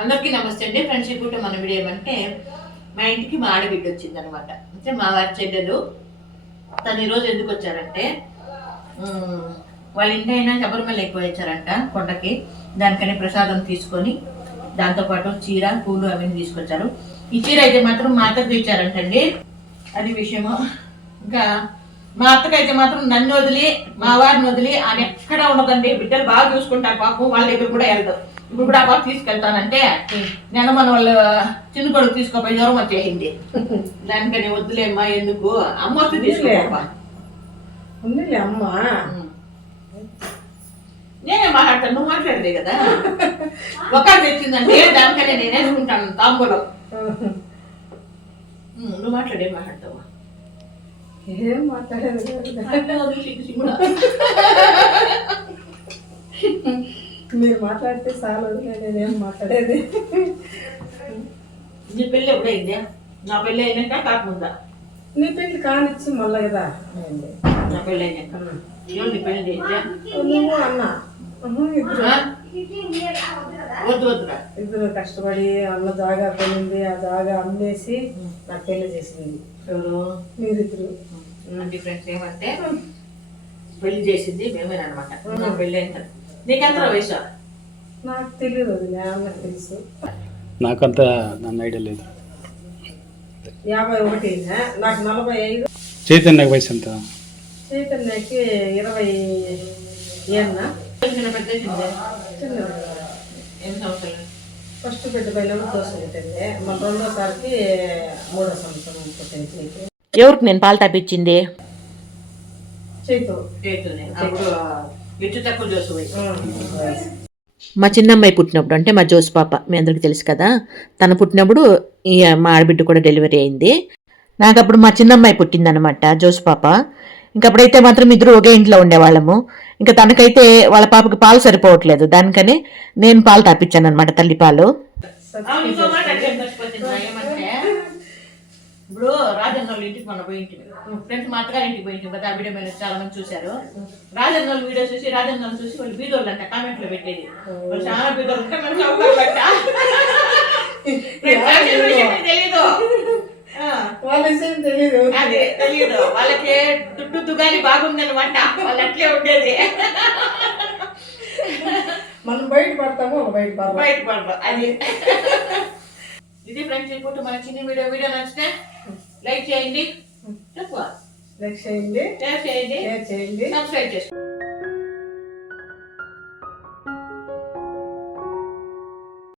అందరికీ నమస్తే అండి ఫ్రెండ్స్. ఇప్పుడు మన వీడియో ఏమంటే మా ఇంటికి మా ఆడబిడ్డ వచ్చింది అనమాట. అంటే మా వారి చెల్లెలు. తను ఈరోజు ఎందుకు వచ్చారంటే వాళ్ళ ఇంటి అయినా శబరిమల ఎక్కువ వచ్చారంట కొండకి. దానికని ప్రసాదం తీసుకొని దాంతోపాటు చీర పూలు అవన్నీ తీసుకొచ్చారు. ఈ చీర అయితే మాత్రం మా అత్తకు ఇచ్చారంటండి, అది విషయము. ఇంకా మా అత్తకైతే మాత్రం నన్ను వదిలి మా వారిని వదిలి ఆమె ఎక్కడ ఉండదండి. బిడ్డలు బాగా చూసుకుంటారు పాపం, వాళ్ళ దగ్గర కూడా వెళ్తారు. ఇప్పుడు కూడా బాగా తీసుకెళ్తానంటే నేను మన వాళ్ళు చిన్న కొడుకు తీసుకోపోయి జ్వరం వచ్చేసింది. దానికని వద్దులేమ్మా, ఎందుకు అమ్మ వస్తే తీసుకోపా. అమ్మ నేనే మాట్లాడతాను, నువ్వు మాట్లాడదే కదా. ఒక తెచ్చిందంటే దానికనే నేను వేసుకుంటాను తాంబూలం. నువ్వు మాట్లాడేం మాట్లాడతావా? ఏం మాట్లాడేది మీరు మాట్లాడితే చాలు, నేనేం మాట్లాడేది. నీ పెళ్ళి ఎప్పుడైంది? నా పెళ్ళి అయినాక కాకముందా? నీ పెళ్ళి కానిచ్చి మళ్ళీ కదా నా పెళ్ళి అయినాక. నీ పెళ్ళి చేస్తే నువ్వు అన్న వద్దు వద్దురా. ఇద్దరు కష్టపడి అన్న జాగా పెళ్ళింది, ఆ జాగా అమ్మేసి నాకు పెళ్లి చేసింది. ఎవరు? మీరిద్దరు. డిఫరెన్స్ ఏమంటే పెళ్లి చేసింది మేమేనమాట. నా పెళ్ళి అయిన నీకెంత వయసు? నాకు తెలియదు, అది నాకు తెలుసు. నాకంత నన్ను ఐడియా లేదు. 51, నాకు 45. చైతన్య వయసు ఎంత? చైతన్యకి 20 ఏళ్ళ. ఫస్ట్ బిడ్డ పైన దోశ పెట్టింది, మన రెండోసారికి 3వ సంవత్సరం పుట్టింది. ఎవరికి నేను పాలు తాపించింది? చేతు తక్కువ జోసు. మా చిన్నమ్మాయి పుట్టినప్పుడు, అంటే మా జోసు పాప మీ అందరికీ తెలుసు కదా, తను పుట్టినప్పుడు ఈ మా ఆడబిడ్డ కూడా డెలివరీ అయింది. నాకు అప్పుడు మా చిన్నమ్మాయి పుట్టిందనమాట, జోసు పాప. ఇంకప్పుడైతే మాత్రం ఇద్దరు ఒకే ఇంట్లో ఉండేవాళ్ళము. ఇంకా తనకైతే వాళ్ళ పాపకి పాలు సరిపోవట్లేదు, దానికని నేను పాలు తాపించాను అనమాట, తల్లి పాలు. ఇప్పుడు రాజన్న వాళ్ళ ఇంటికి మొన్న పోయింటివి, ఫ్రెండ్స్ మా అత్తగారి ఇంటికి పోయింటివి కదా. ఆ వీడియో మీద చాలా మంది చూశారు. రాజన్న వాళ్ళ వీడియో చూసి రాజన్న చూసి వాళ్ళు బీదోళ్ళు అంట కామెంట్ లో పెట్టేది. వాళ్ళు చాలా బీదోళ్ళు ఉంటే మనకి తెలీదు, వాళ్ళ విషయం తెలియదు, అదే తెలియదు వాళ్ళకి. దుడ్డు దుగాని బాగుందనమాట, వాళ్ళు అట్లే ఉండేది. మనం బయట పడతాము, బయట పడతాం అది. ఇది ఫ్రెండ్స్ ఇప్పుడు మన చిన్న వీడియో నచ్చితే లైక్ చేయండి, లైక్ చేయండి, షేర్ చేయండి, సబ్స్క్రైబ్ చేసుకోండి.